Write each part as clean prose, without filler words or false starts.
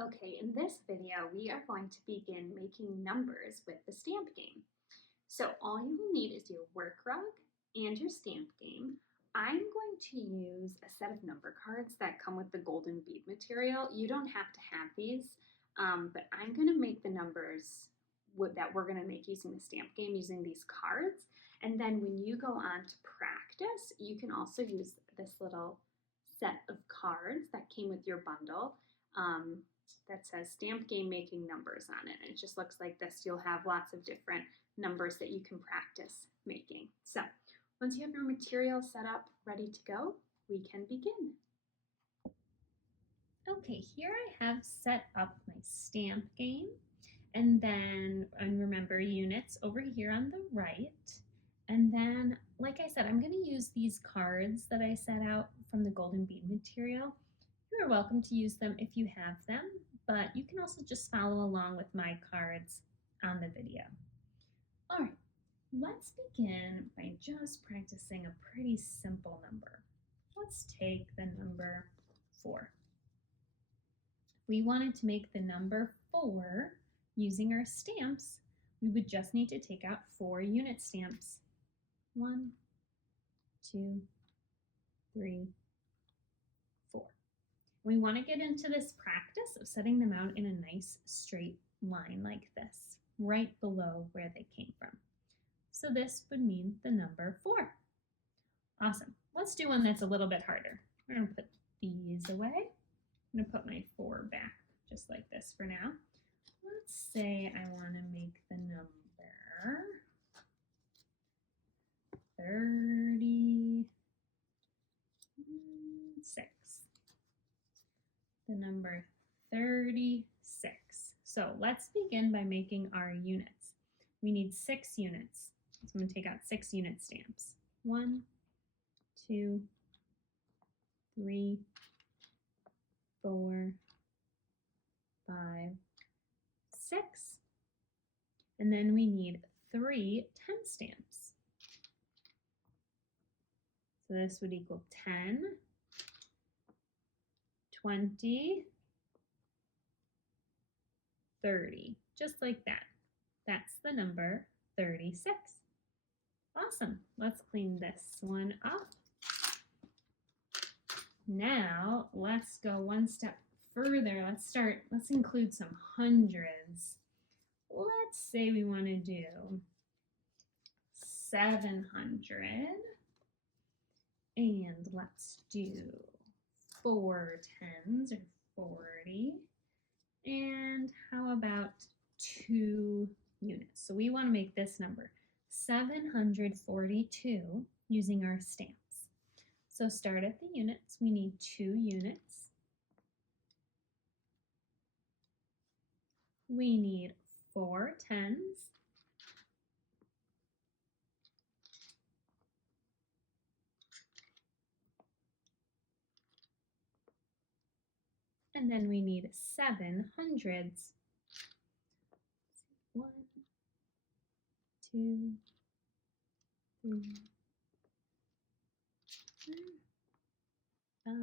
Okay, in this video, we are going to begin making numbers with the stamp game. So all you will need is your work rug and your stamp game. I'm going to use a set of number cards that come with the Golden Bead material. You don't have to have these, but I'm going to make the numbers that we're going to make using the stamp game using these cards. And then when you go on to practice, you can also use this little set of cards that came with your bundle. That says Stamp Game Making Numbers on it. And it just looks like this. You'll have lots of different numbers that you can practice making. So once you have your material set up, ready to go, we can begin. Okay, here I have set up my stamp game, and then remember units over here on the right. And then, like I said, I'm going to use these cards that I set out from the Golden Bead material. You are welcome to use them if you have them, but you can also just follow along with my cards on the video. All right, let's begin by just practicing a pretty simple number. Let's take the number 4. If we wanted to make the number 4 using our stamps, we would just need to take out 4 unit stamps. 1, 2, 3, 4. We want to get into this practice of setting them out in a nice straight line like this, right below where they came from. So this would mean the number 4. Awesome. Let's do one that's a little bit harder. We're going to put these away. I'm going to put my 4 back just like this for now. Let's say I want to make the number 36. The number 36. So let's begin by making our units. We need 6 units. So I'm going to take out 6 unit stamps. 1, 2, 3, 4, 5, 6. And then we need 3 10 stamps. So this would equal 10, 20, 30, just like that. That's the number 36. Awesome. Let's clean this one up. Now let's go one step further. Let's include some hundreds. Let's say we want to do 700. And let's do 4 10s or 40. And how about 2 units? So we want to make this number 742 using our stamps. So start at the units. We need 2 units. We need 4 10s. And then we need 7 hundreds. 1, 2, 3, 4, 5,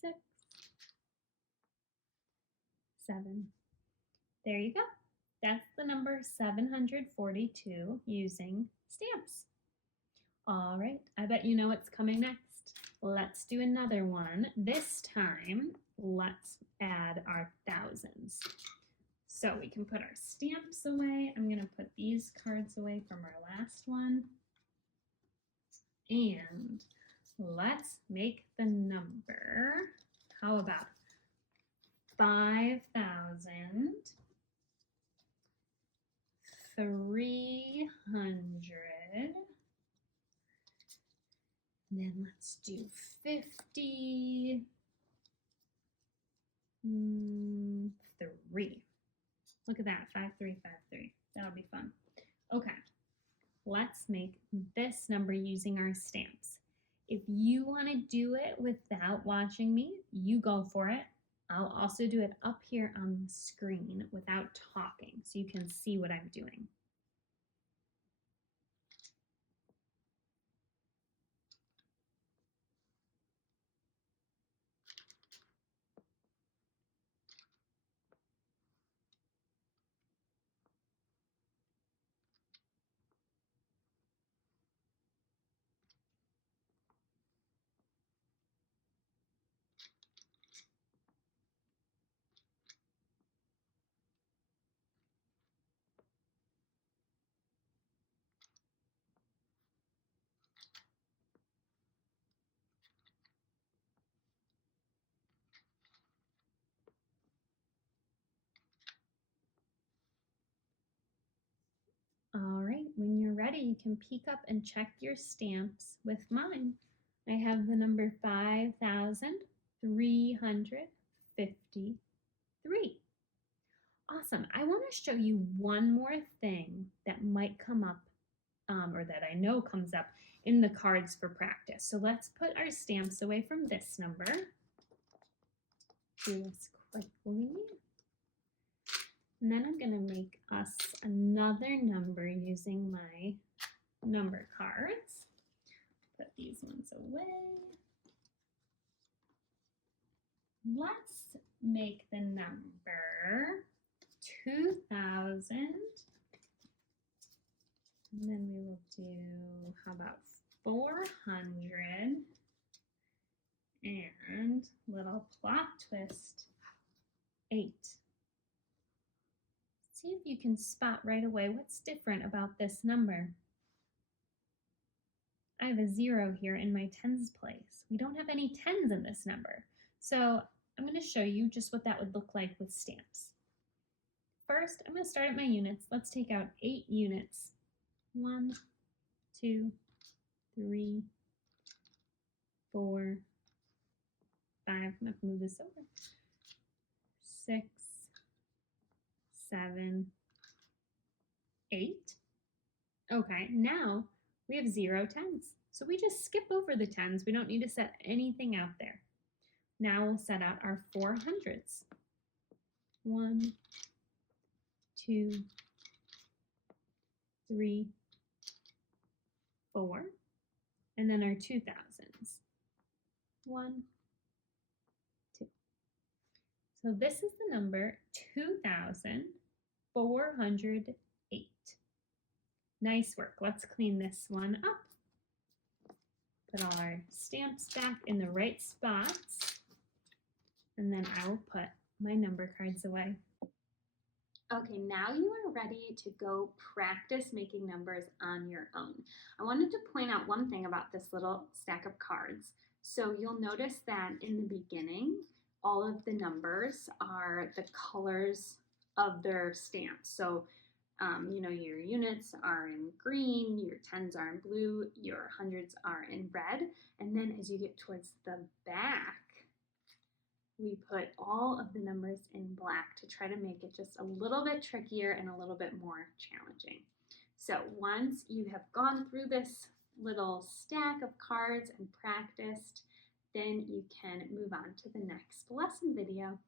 6, 7. There you go. That's the number 742 using stamps. All right, I bet you know what's coming next. Let's do another one. This time, let's add our thousands. So we can put our stamps away. I'm going to put these cards away from our last one. And let's make the number, how about 5,300. Then let's do 53. Look at that, 5353. That'll be fun. Okay, let's make this number using our stamps. If you want to do it without watching me, you go for it. I'll also do it up here on the screen without talking so you can see what I'm doing. ready, you can peek up and check your stamps with mine. I have the number 5,353. Awesome. I want to show you one more thing that might come up, or that I know comes up in the cards for practice. So let's put our stamps away from this number. Do this quickly. And then I'm going to make us another number using my number cards. Put these ones away. Let's make the number 2,000. And then we will do, how about 400? And little plot twist, 8. See if you can spot right away what's different about this number. I have a 0 here in my tens place. We don't have any 10s in this number. So I'm going to show you just what that would look like with stamps. First, I'm going to start at my units. Let's take out 8 units. 1, 2, 3, 4, 5. I'm going to move this over. 6, 7, 8. Okay, now we have 0 tens. So we just skip over the tens. We don't need to set anything out there. Now we'll set out our 400s. 1, 2, 3, 4. And then our 2000s. 1, 2. So this is the number 2,408. Nice work. Let's clean this one up. Put all our stamps back in the right spots. And then I will put my number cards away. Okay, now you are ready to go practice making numbers on your own. I wanted to point out one thing about this little stack of cards. So you'll notice that in the beginning, all of the numbers are the colors of their stamps. So your units are in green, your tens are in blue, your hundreds are in red. And then as you get towards the back, we put all of the numbers in black to try to make it just a little bit trickier and a little bit more challenging. So once you have gone through this little stack of cards and practiced, then you can move on to the next lesson video.